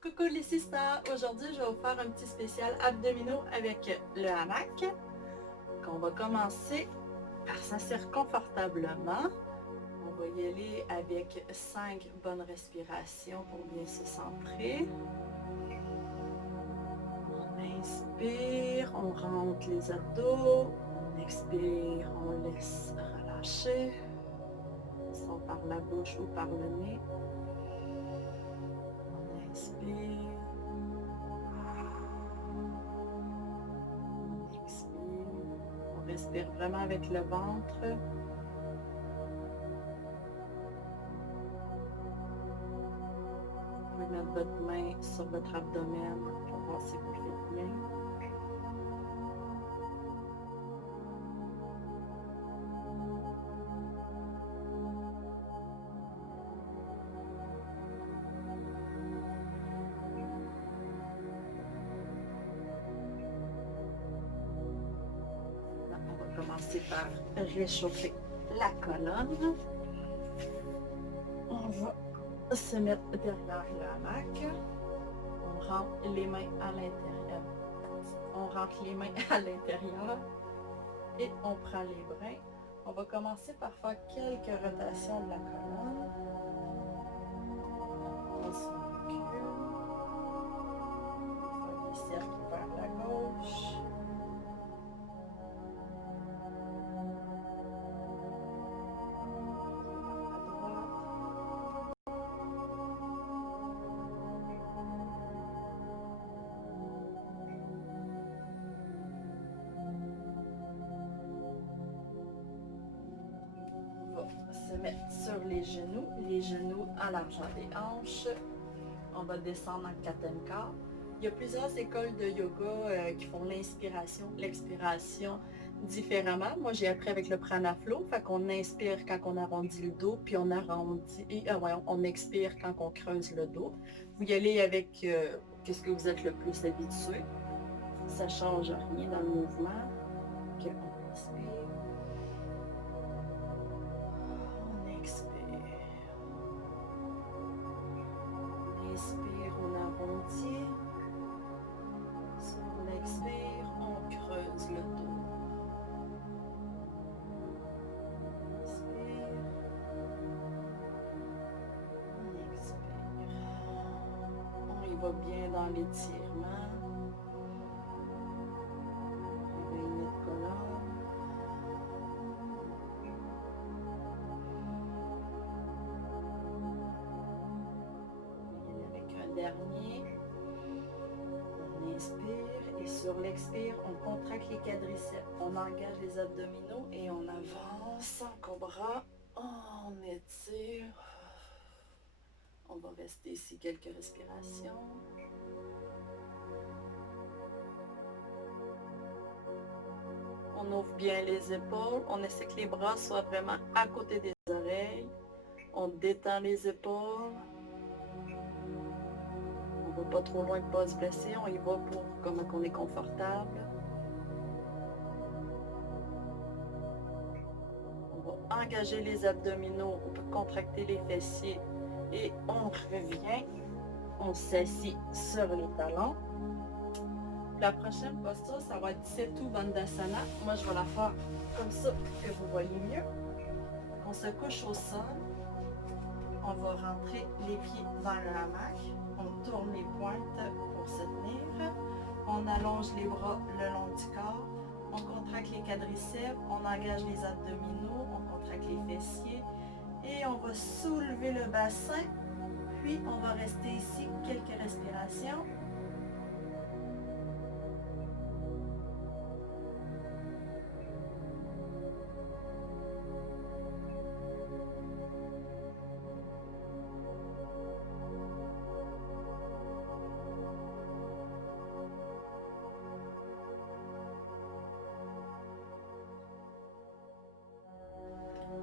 Coucou les sisters! Aujourd'hui, je vais vous faire un petit spécial abdominaux avec le hamac. On va commencer par s'asseoir confortablement. On va y aller avec 5 bonnes respirations pour bien se centrer. On inspire, on rentre les abdos. On expire, on laisse relâcher. Soit par la bouche ou par le nez. On inspire. On respire vraiment avec le ventre. Vous pouvez mettre votre main sur votre abdomen pour voir si vous le faites bien. On va commencer par réchauffer la colonne. On va se mettre derrière le hamac. On rentre les mains à l'intérieur. On rentre les mains à l'intérieur et on prend les bras. On va commencer par faire quelques rotations de la colonne. On se recule. On fait des cercles vers la gauche. Se mettre sur les genoux à l'argent des hanches. On va descendre en Katanka. Il y a plusieurs écoles de yoga qui font l'inspiration, l'expiration différemment. Moi, j'ai appris avec le Pranaflow, fait qu'on inspire quand on arrondit le dos, puis on arrondit, on expire quand on creuse le dos. Vous y allez avec qu'est-ce que vous êtes le plus habitué. Ça ne change rien dans le mouvement. Okay, on inspire. Inspire, on arrondit. Sur l'expire, on creuse le dos. Inspire. On expire. On y va bien dans l'étirement. Réveille notre colonne. Dernier, on inspire et sur l'expire, on contracte les quadriceps, on engage les abdominaux et on avance en cobra, on étire, on va rester ici quelques respirations. On ouvre bien les épaules, on essaie que les bras soient vraiment à côté des oreilles, on détend les épaules. Pas trop loin de ne pas se blesser, on y va pour comment on est confortable. On va engager les abdominaux, on peut contracter les fessiers et on revient. On s'assit sur les talons. La prochaine posture, ça va être Setu Bandhasana. Moi, je vais la faire comme ça que vous voyez mieux. On se couche au sol. On va rentrer les pieds dans le hamac. On tourne les pointes pour se tenir. On allonge les bras le long du corps. On contracte les quadriceps. On engage les abdominaux. On contracte les fessiers. Et on va soulever le bassin. Puis, on va rester ici quelques respirations.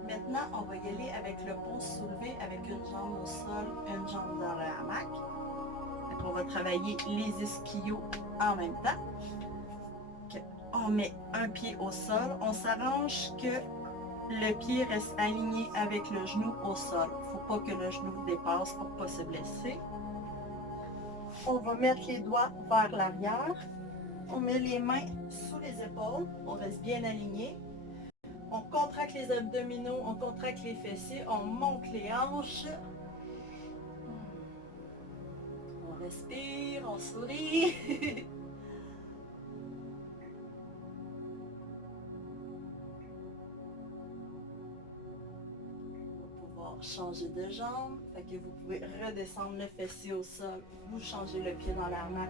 Maintenant, on va y aller avec le pont soulevé avec une jambe au sol, une jambe dans le hamac. Donc, on va travailler les ischios en même temps. On met un pied au sol. On s'arrange que le pied reste aligné avec le genou au sol. Il ne faut pas que le genou dépasse pour ne pas se blesser. On va mettre les doigts vers l'arrière. On met les mains sous les épaules. On reste bien aligné. On contracte les abdominaux, on contracte les fessiers, on monte les hanches. On respire, on sourit. Changer de jambe, fait que vous pouvez redescendre le fessier au sol, vous changez le pied dans la hamac,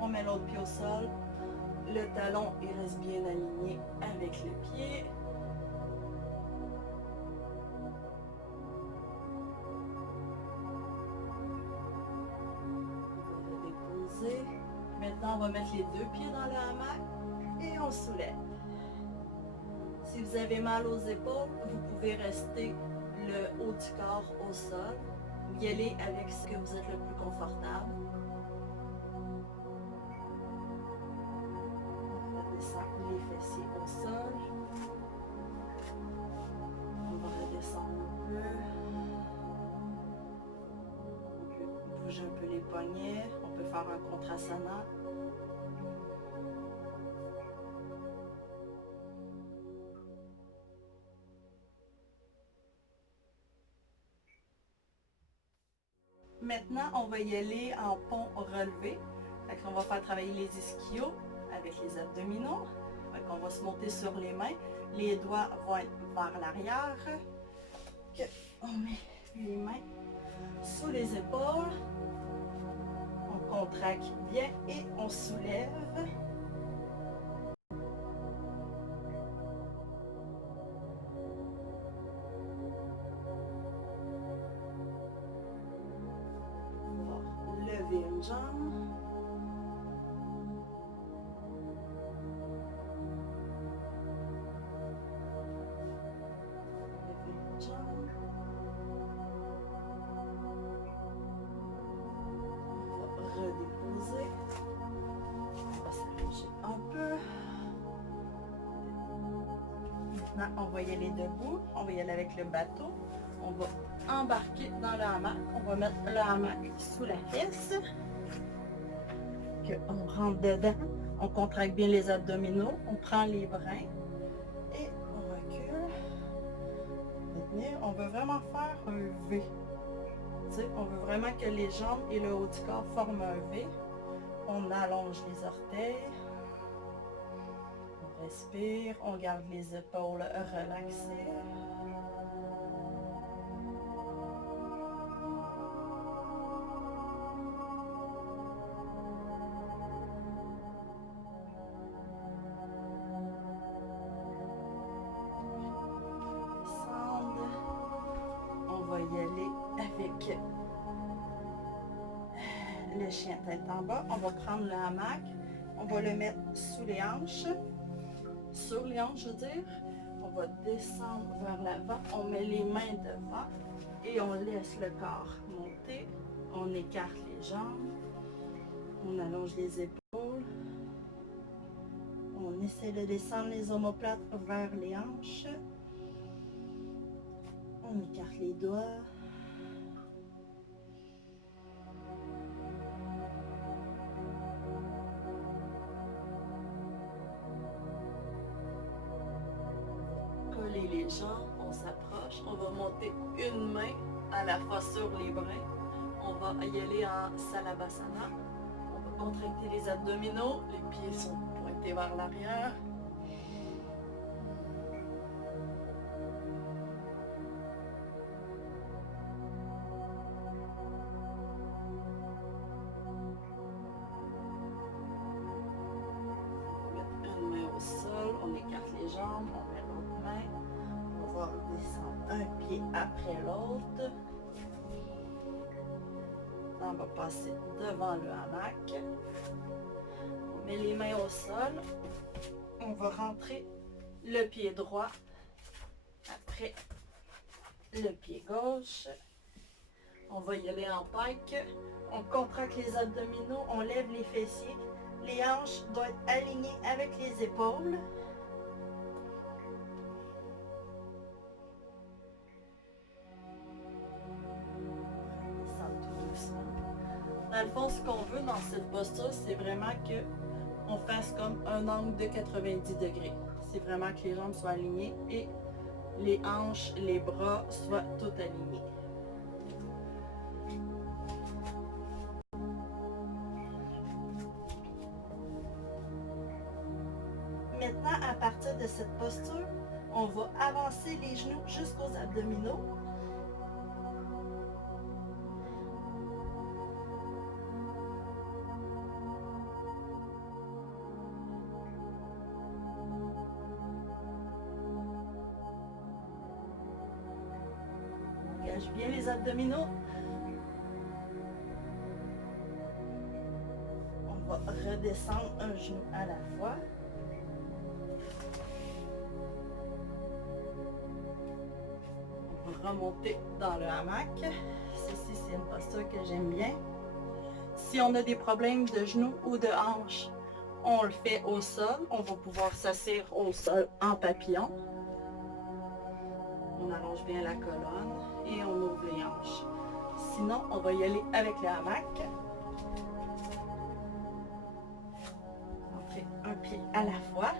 on met l'autre pied au sol, le talon il reste bien aligné avec le pied. On va déposer. Maintenant on va mettre les deux pieds dans la hamac et on soulève. Si vous avez mal aux épaules, vous pouvez rester le haut du corps au sol ou y aller avec ce que vous êtes le plus confortable. On redescend les fessiers au sol. On va redescendre un peu. On peut bouger un peu les poignets. On peut faire un kontrasana. Maintenant, on va y aller en pont relevé. On va faire travailler les ischios avec les abdominaux. On va se monter sur les mains. Les doigts vont être vers l'arrière. On met les mains sous les épaules. On contracte bien et on soulève. Lever une jambe. Lever une jambe. On va redéposer. On va s'allonger un peu. Maintenant, on va y aller debout. On va y aller avec le bateau. On va embarquer dans le hamac. On va mettre le hamac sous la fesse. On rentre dedans. On contracte bien les abdominaux. On prend les brins. Et on recule. Maintenant, on veut vraiment faire un V. On veut vraiment que les jambes et le haut du corps forment un V. On allonge les orteils. On respire. On garde les épaules relaxées. On va y aller avec le chien tête en bas. On va prendre le hamac. On va le mettre sous les hanches. Sur les hanches, je veux dire. On va descendre vers l'avant. On met les mains devant et on laisse le corps monter. On écarte les jambes. On allonge les épaules. On essaie de descendre les omoplates vers les hanches. On écarte les doigts. Coller les jambes, on s'approche. On va monter une main à la fois sur les brins. On va y aller en Salabhasana. On va contracter les abdominaux. Les pieds sont pointés vers l'arrière. Au sol, on écarte les jambes, on met l'autre main, on va descendre un pied après l'autre. On va passer devant le hamac. On met les mains au sol. On va rentrer le pied droit après le pied gauche. On va y aller en pike. On contracte les abdominaux, on lève les fessiers. Les hanches doivent être alignées avec les épaules. Descendre tout doucement. Dans le fond, ce qu'on veut dans cette posture, c'est vraiment que on fasse comme un angle de 90 degrés. C'est vraiment que les jambes soient alignées et les hanches, les bras soient tout alignés. Maintenant, à partir de cette posture, on va avancer les genoux jusqu'aux abdominaux. On engage bien les abdominaux. On va redescendre un genou à la fois. Remonter dans le hamac. Ceci, c'est une posture que j'aime bien. Si on a des problèmes de genoux ou de hanches, on le fait au sol. On va pouvoir s'asseoir au sol en papillon. On allonge bien la colonne et on ouvre les hanches. Sinon, on va y aller avec le hamac. On fait un pied à la fois.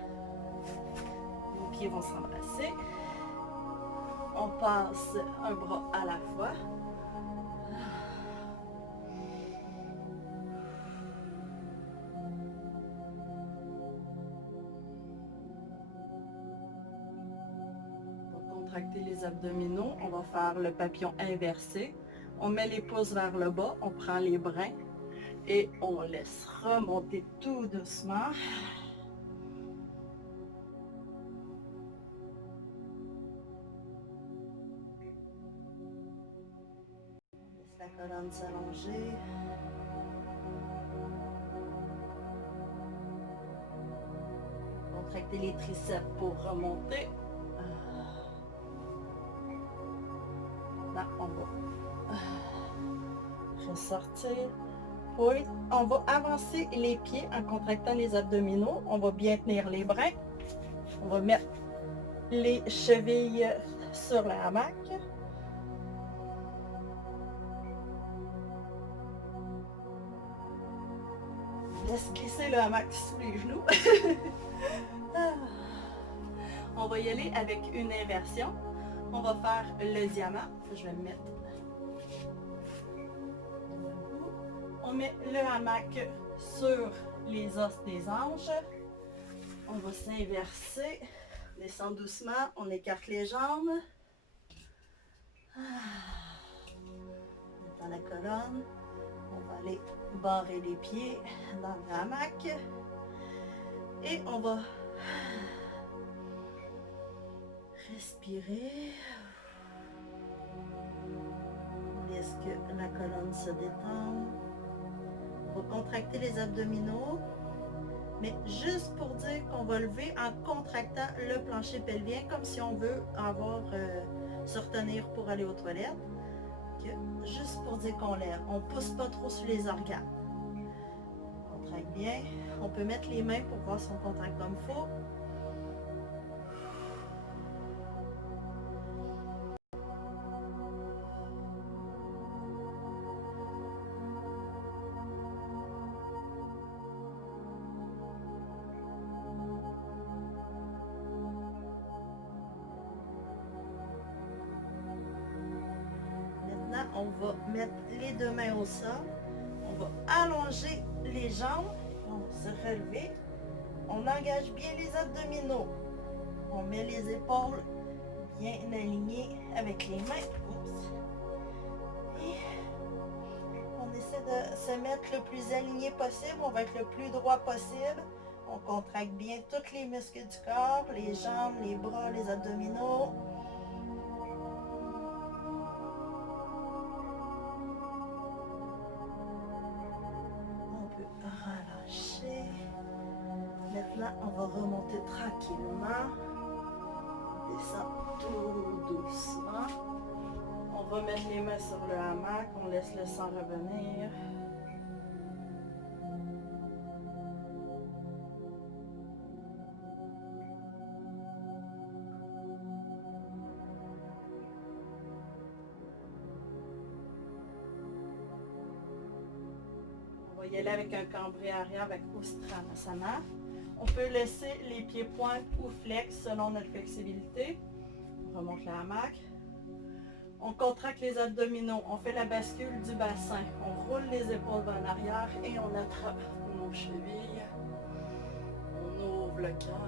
Les pieds vont s'embrasser. On passe un bras à la fois. Pour contracter les abdominaux, on va faire le papillon inversé. On met les pouces vers le bas, on prend les brins et on laisse remonter tout doucement. La colonne s'allonger. Contracter les triceps pour remonter. Là, on va ressortir. Oui, on va avancer les pieds en contractant les abdominaux. On va bien tenir les brins. On va mettre les chevilles sur le hamac. Laisse glisser le hamac sous les genoux. On va y aller avec une inversion. On va faire le diamant. Je vais me mettre. On met le hamac sur les os des hanches. On va s'inverser. Descend doucement. On écarte les jambes. Dans la colonne. On va aller barrer les pieds dans le hamac. Et on va respirer. On laisse que la colonne se détende. On va contracter les abdominaux. Mais juste pour dire qu'on va lever en contractant le plancher pelvien, comme si on veut se retenir pour aller aux toilettes. Juste pour dire qu'on lève. On ne pousse pas trop sur les organes. On contracte bien. On peut mettre les mains pour voir si on contracte comme il faut. On va mettre les deux mains au sol. On va allonger les jambes. On va se relever. On engage bien les abdominaux. On met les épaules bien alignées avec les mains. Oups. Et on essaie de se mettre le plus aligné possible. On va être le plus droit possible. On contracte bien tous les muscles du corps, les jambes, les bras, les abdominaux. Relâcher. Maintenant, on va remonter tranquillement. On descend tout doucement. On va mettre les mains sur le hamac. On laisse le sang revenir. y aller avec un cambré arrière avec Uttanasana. On peut laisser les pieds pointes ou flex selon notre flexibilité. On remonte la hamac. On contracte les abdominaux, on fait la bascule du bassin, on roule les épaules vers l'arrière et on attrape nos chevilles. On ouvre le cœur.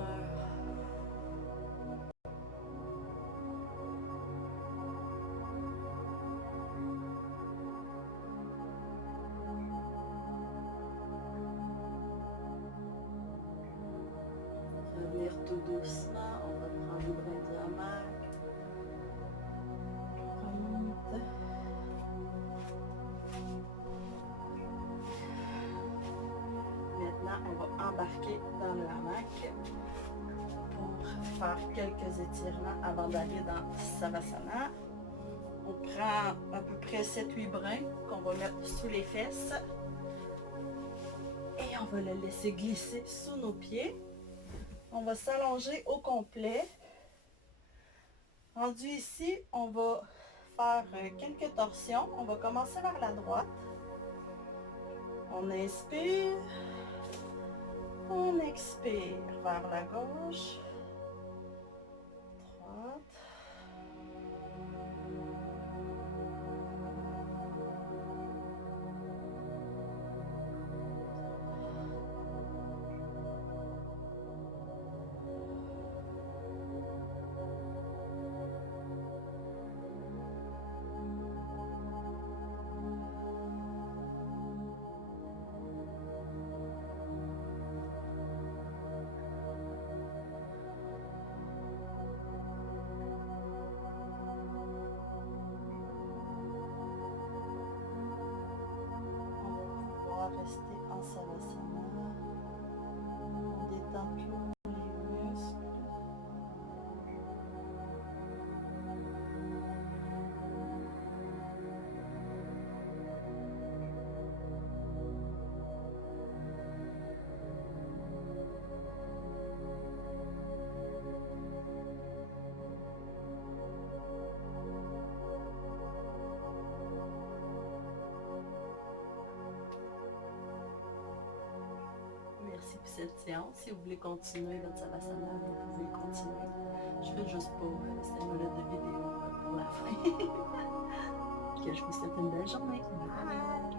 Revenir tout doucement, on va prendre le brin du hamac. Remonte. Maintenant, on va embarquer dans le hamac pour faire quelques étirements avant d'aller dans Savasana. On prend à peu près 7-8 brins qu'on va mettre sous les fesses et on va le laisser glisser sous nos pieds. On va s'allonger au complet. Rendu ici, on va faire quelques torsions. On va commencer vers la droite. On inspire. On expire vers la gauche. Droite. Rester en Savasana. On détend tous les muscles. Merci pour cette séance. Si vous voulez continuer votre Savasana, vous pouvez continuer. Je fais juste pour 5 minutes de vidéo pour la fin. Que je vous souhaite une belle journée. Bye!